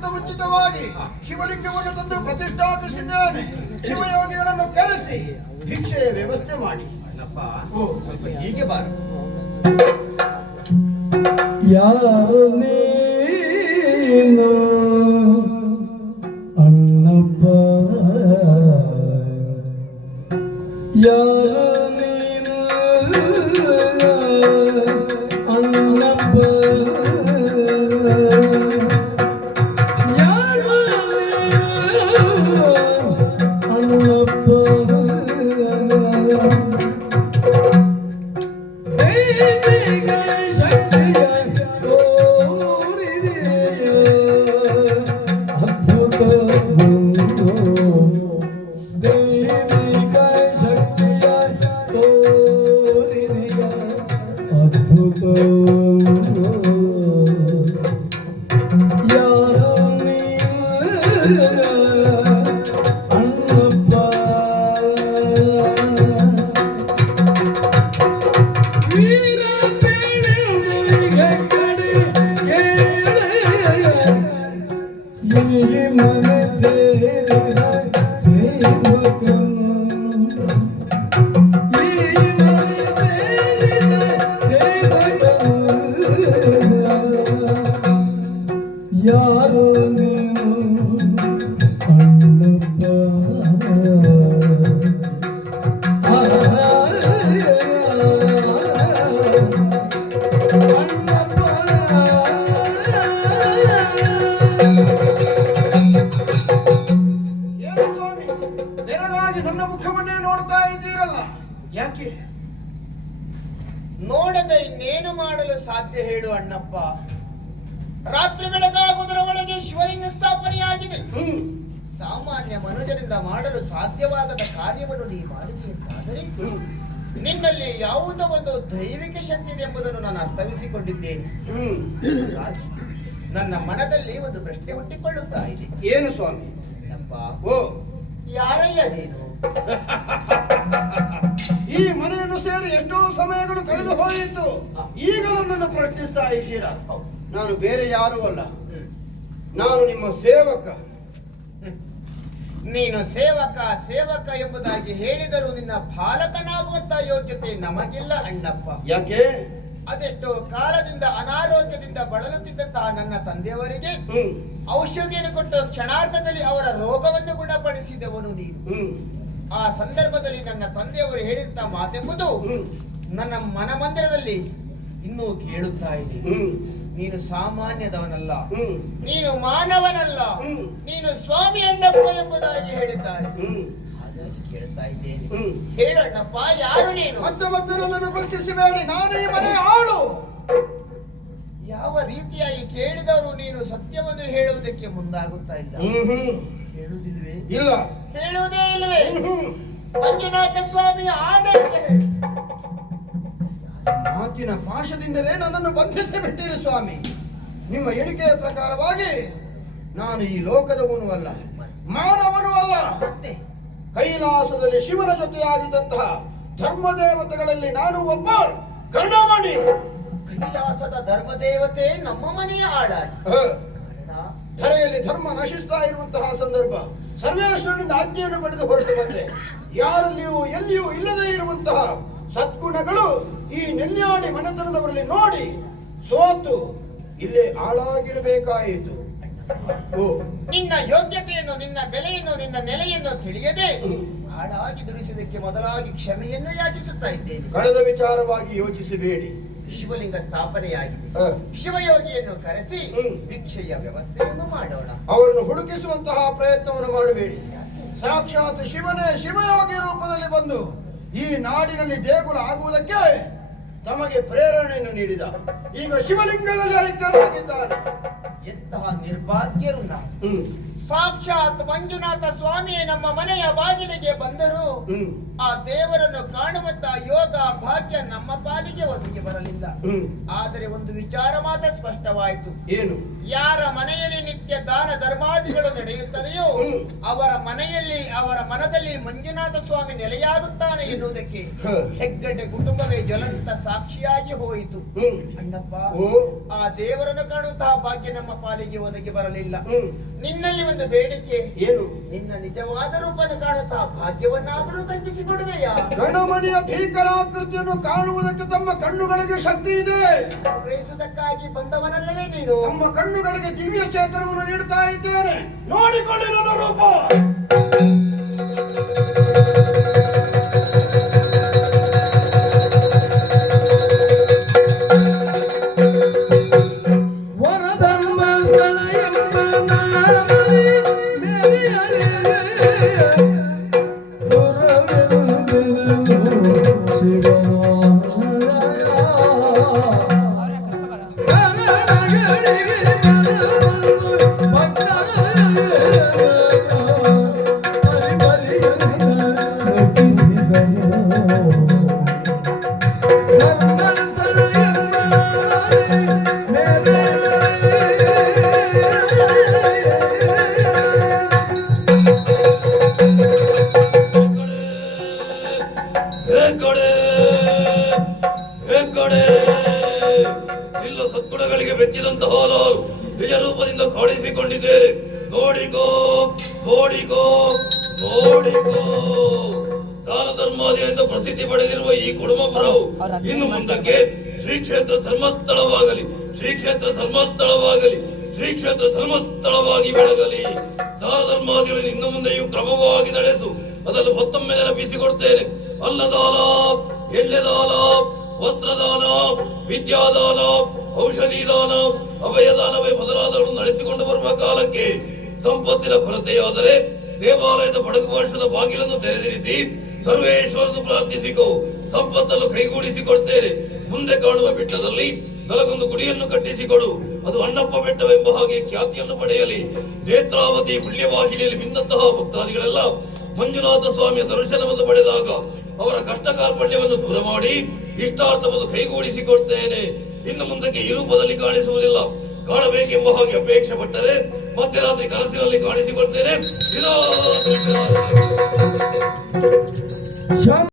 ಅದಕ್ಕಿಂತ ಮುಂಚಿತವಾಗಿ ಶಿವಲಿಂಗವನ್ನು ತಂದು ಪ್ರತಿಷ್ಠಾಪಿಸಿದ್ದೇನೆ. ಶಿವಯೋಗಿಗಳನ್ನು ಕರೆಸಿ ಭಿಕ್ಷೆಯ ವ್ಯವಸ್ಥೆ ಮಾಡಿ. ಸ್ವಲ್ಪ ಹೀಗೆ ಬಾರ. ಯಾರು ನೀನು ಅಣ್ಣಪ್ಪ, ಯಾರು ನೀನು ಅಣ್ಣಪ್ಪ, ಯಾರು ನೀನು ಅಣ್ಣಪ್ಪ, ಯಾರು ನೀನು ಅಣ್ಣಪ್ಪ, ಏನು ಸ್ವಾಮಿ, ನಿನಗಾಗಿ ನನ್ನ ಮುಖವನ್ನೇ ನೋಡ್ತಾ ಇದ್ದೀರಲ್ಲ, ಯಾಕೆ? ನೋಡದೆ ಇನ್ನೇನು ಮಾಡಲು ಸಾಧ್ಯ ಹೇಳು ಅಣ್ಣಪ್ಪ. ರಾತ್ರಿ ಬೆಳಗಾಗುವುದರ ಒಳಗೆ ಶಿವಲಿಂಗ ಸ್ಥಾಪನೆಯಾಗಿದೆ. ಸಾಮಾನ್ಯ ಮನುಜರಿಂದ ಮಾಡಲು ಸಾಧ್ಯವಾಗದ ಕಾರ್ಯವನ್ನು ನೀ ಮಾಡಿದೆಯಂತಾದರೆ ನಿನ್ನಲ್ಲಿ ಯಾವುದೋ ಒಂದು ದೈವಿಕ ಶಕ್ತಿ ಇದೆ ಎಂಬುದನ್ನು ನಾನು ಅರ್ಥವಿಸಿಕೊಂಡಿದ್ದೇನೆ. ಹಾಗಾಗಿ ನನ್ನ ಮನದಲ್ಲಿ ಒಂದು ಪ್ರಶ್ನೆ ಹುಟ್ಟಿಕೊಳ್ಳುತ್ತಾ ಇದೆ. ಏನು ಸ್ವಾಮಿ? ಅಪ್ಪ, ಓ, ಯಾರಯ್ಯ ನೀನು? ಈ ಮನೆಯನ್ನು ಸೇರಿ ಎಷ್ಟೋ ಸಮಯಗಳು ಕಳೆದು ಹೋಯಿತು, ಈಗ ನನ್ನನ್ನು ಪ್ರಶ್ನಿಸ್ತಾ ಇದ್ದೀರಾ? ನಾನು ಬೇರೆ ಯಾರೂ ಅಲ್ಲ, ನಾನು ನಿಮ್ಮ ಸೇವಕ. ನೀನು ಸೇವಕ ಎಂಬುದಾಗಿ ಹೇಳಿದರೂ ನಿನ್ನ ಬಾಲಕನಾಗುವಂತ ಯೋಗ್ಯತೆ ನಮಗಿಲ್ಲ ಅಣ್ಣಪ್ಪ. ಯಾಕೆ? ಅದೆಷ್ಟೋ ಕಾಲದಿಂದ ಅನಾರೋಗ್ಯದಿಂದ ಬಳಲುತ್ತಿದ್ದಂತಹ ನನ್ನ ತಂದೆಯವರಿಗೆ ಔಷಧಿಯನ್ನು ಕೊಟ್ಟು ಕ್ಷಣಾರ್ಧದಲ್ಲಿ ಅವರ ರೋಗವನ್ನು ಗುಣಪಡಿಸಿದವನು ನೀನು. ಆ ಸಂದರ್ಭದಲ್ಲಿ ನನ್ನ ತಂದೆಯವರು ಹೇಳಿದಂತ ಮಾತೆಂಬುದು ನನ್ನ ಮನಮಂದಿರದಲ್ಲಿ ಇನ್ನೂ ಕೇಳುತ್ತಾ ಇದೆ. ನೀನು ಸಾಮಾನ್ಯದವನಲ್ಲ, ನೀನು ಮಾನವನಲ್ಲ, ನೀನು ಸ್ವಾಮಿ ಅಣ್ಣಪ್ಪ ಎಂಬುದಾಗಿ ಹೇಳಿದ್ದಾರೆ. ಹಾಗಾಗಿ ಕೇಳ್ತಾ ಇದ್ದೇನೆ, ಹೇಳಣ್ಣಪ್ಪ, ಯಾರು ನೀನು? ಮತ್ತೆ ನನ್ನನ್ನು ಪ್ರಶ್ನಿಸಬೇಡಿ, ನಾನು ಈ ಮನೆ ಆಳು. ಯಾವ ರೀತಿಯಾಗಿ ಕೇಳಿದವರು ನೀನು ಸತ್ಯವನ್ನು ಹೇಳುವುದಕ್ಕೆ ಮುಂದಾಗುತ್ತಾ ಇಲ್ಲ. ಹೇಳುವುದಿಲ್ವೇ? ಇಲ್ಲ. ಹೇಳುವುದೇ ಇಲ್ಲವೇ? ಮಂಜುನಾಥ ಸ್ವಾಮಿ ಆದೇಶ. ಮಾತಿನ ಪಾಶದಿಂದಲೇ ನನ್ನನ್ನು ಬಂಧಿಸಿ ಬಿಟ್ಟಿರಿ ಸ್ವಾಮಿ. ನಿಮ್ಮ ಎಣಿಕೆಯ ಪ್ರಕಾರವಾಗಿ ನಾನು ಈ ಲೋಕದವನು ಅಲ್ಲ, ಮಾನವನೂ ಅಲ್ಲ. ಮತ್ತೆ ಕೈಲಾಸದಲ್ಲಿ ಶಿವನ ಜೊತೆಯಾಗಿದ್ದಂತಹ ಧರ್ಮದೇವತೆಗಳಲ್ಲಿ ನಾನು ಒಬ್ಬ ಗಣಮಣಿ. ಕೈಲಾಸದ ಧರ್ಮದೇವತೆ ನಮ್ಮ ಮನೆಯ ಆಳಾಗಿ ಧರೆಯಲ್ಲಿ ಧರ್ಮ ನಶಿಸ್ತಾ ಇರುವಂತಹ ಸಂದರ್ಭ ಸರ್ವೇಶ್ವರನಿಂದ ಆಜ್ಞೆಯನ್ನು ಪಡೆದು ಹೊರಟು ಬಂದೆ. ಯಾರಲ್ಲಿಯೂ ಎಲ್ಲಿಯೂ ಇಲ್ಲದೇ ಇರುವಂತಹ ಸದ್ಗುಣಗಳು ಈ ನೆಲ್ಯಾಡಿ ಮನೆತನದವರಲ್ಲಿ ನೋಡಿ ಸೋತು ಇಲ್ಲೇ ಆಳಾಗಿರಬೇಕಾಯಿತು. ನಿನ್ನ ಯೋಗ್ಯತೆಯನ್ನು, ನಿನ್ನ ಬೆಲೆಯನ್ನು, ನಿನ್ನ ನೆಲೆಯನ್ನು ತಿಳಿಯದೆ ಹಾಳಾಗಿ ದುಡಿಸಿದಕ್ಕೆ ಮೊದಲಾಗಿ ಕ್ಷಮೆಯನ್ನು ಯಾಚಿಸುತ್ತಾ ಇದ್ದೇನೆ. ಕಳೆದ ವಿಚಾರವಾಗಿ ಯೋಚಿಸಬೇಡಿ. ಶಿವಲಿಂಗ ಸ್ಥಾಪನೆಯಾಗಿದೆ, ಶಿವಯೋಗಿಯನ್ನು ಕರೆಸಿ ಭಿಕ್ಷೆಯ ವ್ಯವಸ್ಥೆಯನ್ನು ಮಾಡೋಣ. ಅವರನ್ನು ಹುಡುಕಿಸುವಂತಹ ಪ್ರಯತ್ನವನ್ನು ಮಾಡಬೇಡಿ. ಸಾಕ್ಷಾತ್ ಶಿವನೇ ಶಿವಯೋಗಿ ರೂಪದಲ್ಲಿ ಬಂದು ಈ ನಾಡಿನಲ್ಲಿ ದೇಗುಲ ಆಗುವುದಕ್ಕೆ ತಮಗೆ ಪ್ರೇರಣೆಯನ್ನು ನೀಡಿದ. ಈಗ ಶಿವಲಿಂಗದಲ್ಲಿ ಐಕ್ಯರಾಗಿದ್ದಾನೆ. ಎಂತಹ ನಿರ್ಭಾಗ್ಯರು ನಾವು. ಸಾಕ್ಷಾತ್ ಮಂಜುನಾಥ ಸ್ವಾಮಿಯೇ ನಮ್ಮ ಮನೆಯ ಬಾಗಿಲಿಗೆ ಬಂದರು. ಆ ದೇವರನ್ನು ಕಾಣುವಂತಹ ಯೋಗ ಭಾಗ್ಯ ನಮ್ಮ ಪಾಲಿಗೆ ಒದಗಿ ಬರಲಿಲ್ಲ. ಆದರೆ ಒಂದು ವಿಚಾರ ಮಾತ್ರ ಸ್ಪಷ್ಟವಾಯಿತು. ಏನು? ಯಾರ ಮನೆಯಲ್ಲಿ ನಿತ್ಯ ದಾನ ಧರ್ಮಾದಿಗಳು ನಡೆಯುತ್ತದೆಯೋ ಅವರ ಮನೆಯಲ್ಲಿ ಅವರ ಮನದಲ್ಲಿ ಮಂಜುನಾಥ ಸ್ವಾಮಿ ನೆಲೆಯಾಗುತ್ತಾನೆ ಎನ್ನುವುದಕ್ಕೆ ಹೆಗ್ಗಡ್ಡೆ ಕುಟುಂಬವೇ ಜ್ವಲಂತ ಸಾಕ್ಷಿಯಾಗಿ ಹೋಯಿತು. ಅಣ್ಣಪ್ಪ, ಆ ದೇವರನ್ನು ಕಾಣುವಂತಹ ಭಾಗ್ಯ ನಮ್ಮ ಪಾಲಿಗೆ ಒದಗಿ ಬರಲಿಲ್ಲ. ನಿನ್ನಲ್ಲಿ ಒಂದು ಬೇಡಿಕೆ. ಏನು? ನಿನ್ನ ನಿಜವಾದ ರೂಪವನ್ನು ಕಾಣುವಂತಹ ಭಾಗ್ಯವನ್ನಾದರೂ ಕಲ್ಪಿಸಿಕೊಡುವೆಯಾ? ಗಣಮಣಿಯ ಭೀಕರಾಕೃತಿಯನ್ನು ಕಾಣುವುದಕ್ಕೆ ತಮ್ಮ ಕಣ್ಣುಗಳಿಗೆ ಶಕ್ತಿ ಇದೆ. ಗ್ರಹಿಸುವುದಕ್ಕಾಗಿ ಬಂದವನಲ್ಲವೇ ನೀನು? ತಮ್ಮ ಕಣ್ಣುಗಳಿಗೆ ದಿವ್ಯ ಚೇತನವನ್ನು ನೀಡುತ್ತಾ ಇದ್ದೇನೆ, ನೋಡಿಕೊಳ್ಳಿ ನನ್ನ ರೂಪ. ಇಲ್ಲ ಸದ್ಗುಣಗಳಿಗೆ ಬೆಚ್ಚಿದಂತಹ ನಾನು ನಿಜ ರೂಪದಿಂದ ಕಾಣಿಸಿಕೊಂಡಿದ್ದೇನೆ. ನೋಡಿಕೋ ನೋಡಿಕೋ ನೋಡಿಕೋ. ದಾನ ಧರ್ಮಾದಿಗಳಿಂದ ಪ್ರಸಿದ್ಧಿ ಪಡೆದಿರುವ ಈ ಕುಡುಂಬಪುರವು ಇನ್ನು ಮುಂದಕ್ಕೆ ಶ್ರೀ ಕ್ಷೇತ್ರ ಧರ್ಮಸ್ಥಳವಾಗಲಿ, ಶ್ರೀ ಕ್ಷೇತ್ರ ಧರ್ಮಸ್ಥಳವಾಗಲಿ, ಶ್ರೀ ಕ್ಷೇತ್ರ ಧರ್ಮಸ್ಥಳವಾಗಿ ಬೆಳಗಲಿ. ದಾನ ಧರ್ಮಾದಿಗಳನ್ನು ಇನ್ನು ಮುಂದೆಯೂ ಕ್ರಮವಾಗಿ ನಡೆಸು, ಅದನ್ನು ಮತ್ತೊಮ್ಮೆ ನೆನಪಿಸಿಕೊಡ್ತೇನೆ. ಅನ್ನದಾನ, ಎಳ್ಳೆದಾನ, ವಸ್ತ್ರದಾನ, ವಿದ್ಯಾದಾನ, ಔಷಧಿ ದಾನ, ಅಭಯದಾನವೇ ಮೊದಲಾದವನ್ನು ನಡೆಸಿಕೊಂಡು ಬರುವ ಕಾಲಕ್ಕೆ ಸಂಪತ್ತಿನ ಕೊರತೆಯಾದರೆ ದೇವಾಲಯದ ಬಡಗು ವರ್ಷದ ಬಾಗಿಲನ್ನು ತೆರೆದಿರಿಸಿ ಸರ್ವೇಶ್ವರನ್ನು ಪ್ರಾರ್ಥಿಸಿಕೋ. ಸಂಪತ್ತನ್ನು ಕೈಗೂಡಿಸಿಕೊಡ್ತೇನೆ. ಮುಂದೆ ಕಾಣುವ ಬೆಟ್ಟದಲ್ಲಿ ನನಗೊಂದು ಗುಡಿಯನ್ನು ಕಟ್ಟಿಸಿಕೊಡು. ಅದು ಅಣ್ಣಪ್ಪ ಬೆಟ್ಟವೆಂಬ ಹಾಗೆ ಖ್ಯಾತಿಯನ್ನು ಪಡೆಯಲಿ. ನೇತ್ರಾವತಿ ಪುಣ್ಯವಾಹಿನಿಯಲ್ಲಿ ಬಿಂದಂತಹ ಭಕ್ತಾದಿಗಳೆಲ್ಲ ಮಂಜುನಾಥ ಸ್ವಾಮಿಯ ದರ್ಶನವನ್ನು ಪಡೆದಾಗ ಅವರ ಕಷ್ಟ ಕಾರ್ಪಣ್ಯವನ್ನು ದೂರ ಮಾಡಿ ಇಷ್ಟಾರ್ಥವನ್ನು ಕೈಗೂಡಿಸಿಕೊಡ್ತೇನೆ. ಇನ್ನು ಮುಂದಕ್ಕೆ ಈ ರೂಪದಲ್ಲಿ ಕಾಣಿಸುವುದಿಲ್ಲ. ಕಾಣಬೇಕೆಂಬ ಹಾಗೆ ಅಪೇಕ್ಷೆ ಪಟ್ಟರೆ ಮಧ್ಯರಾತ್ರಿ ಕನಸಿನಲ್ಲಿ ಕಾಣಿಸಿಕೊಳ್ತೇನೆ.